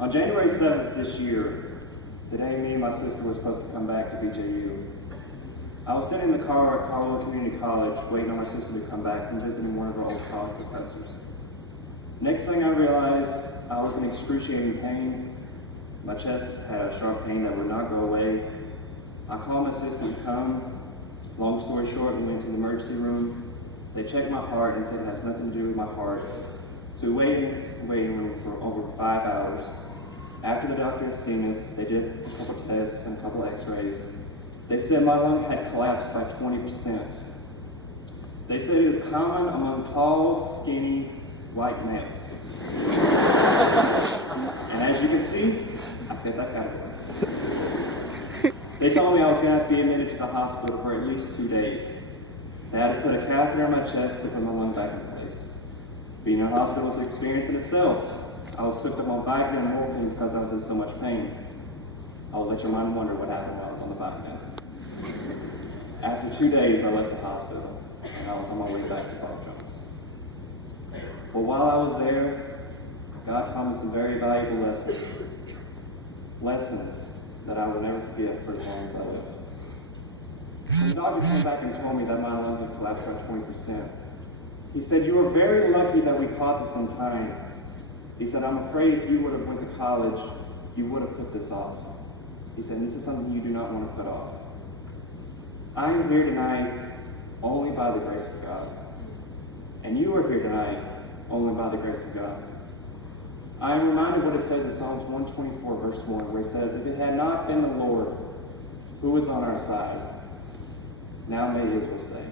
On January 7th this year, the day me and my sister were supposed to come back to BJU, I was sitting in the car at Colorado Community College waiting on my sister to come back from visiting one of our old college professors. Next thing I realized, I was in excruciating pain. My chest had a sharp pain that would not go away. I called my sister to come. Long story short, we went to the emergency room. They checked my heart and said it has nothing to do with my heart. So we waited in the waiting room for over 5 hours. After the doctor had seen us, they did a couple tests and a couple x-rays. They said my lung had collapsed by 20%. They said it was common among tall, skinny, white males. And as you can see, I fit that category. They told me I was going to have to be admitted to the hospital for at least 2 days. They had to put a catheter in my chest to put my lung back in place. Being in a hospital was an experience in itself. I was hooked up on Vicodin and morphine because I was in so much pain. I'll let your mind wonder what happened while I was on the Vicodin. After 2 days, I left the hospital, and I was on my way back to Park Jones. But while I was there, God taught me some very valuable lessons. Lessons that I will never forget for as long as I live. When the doctor came back and told me that my lung had collapsed by 20%, he said, "You were very lucky that we caught this in time." He said, "I'm afraid if you would have went to college, you would have put this off." He said, "This is something you do not want to put off." I am here tonight only by the grace of God. And you are here tonight only by the grace of God. I am reminded what it says in Psalms 124, verse 1, where it says, "If it had not been the Lord who was on our side, now may Israel say."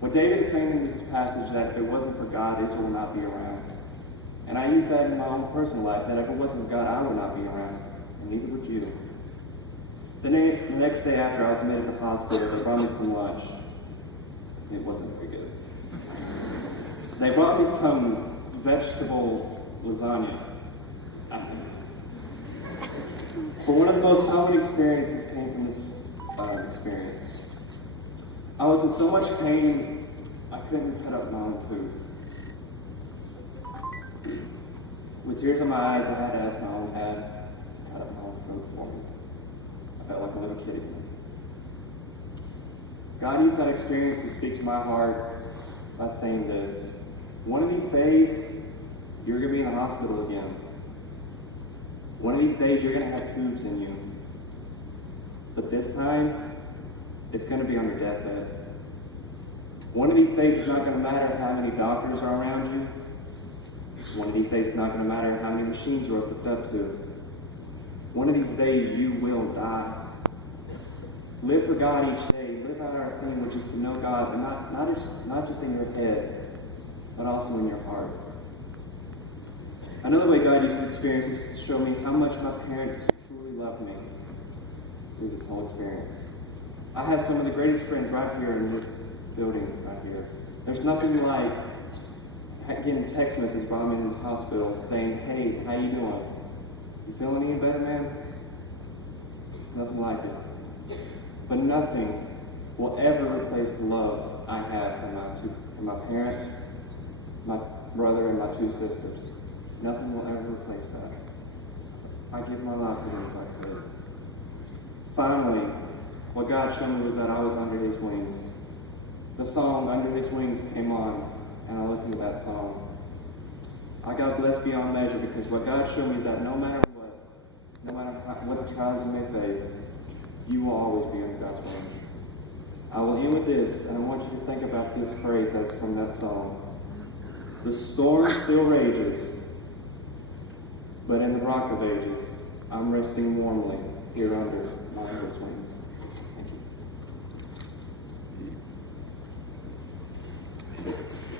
What David is saying in this passage, that if it wasn't for God, Israel would not be around. And I use that in my own personal life, that if it wasn't for God, I would not be around, and neither would you. The next day after I was admitted to the hospital, they brought me some lunch. It wasn't very good. They brought me some vegetable lasagna. But one of the most humbling experiences came from this experience. I was in so much pain, I couldn't cut up my own food. With tears in my eyes, I had to ask my own dad to cut up my own food for me. I felt like a little kid again. God used that experience to speak to my heart by saying this: one of these days, you're going to be in the hospital again. One of these days, you're going to have tubes in you. But this time, it's going to be on your deathbed. One of these days, it's not going to matter how many doctors are around you. One of these days, it's not going to matter how many machines you are hooked up to. One of these days, you will die. Live for God each day. Live out our thing, which is to know God, but not just in your head, but also in your heart. Another way God used to experience is to show me how much my parents truly loved me through this whole experience. I have some of the greatest friends right here in this building right here. There's nothing like getting a text message while I'm in the hospital saying, "Hey, how you doing? You feeling any better, man?" It's nothing like it. But nothing will ever replace the love I have from my parents, my brother, and my 2 sisters. Nothing will ever replace that. I give my life for them if I could. Finally, what God showed me was that I was under His wings. The song "Under His Wings" came on, and I listened to that song. I got blessed beyond measure, because what God showed me is that no matter what the trials you may face, you will always be under God's wings. I will end with this, and I want you to think about this phrase that's from that song. "The storm still rages, but in the rock of ages, I'm resting warmly here under my Lord's wings."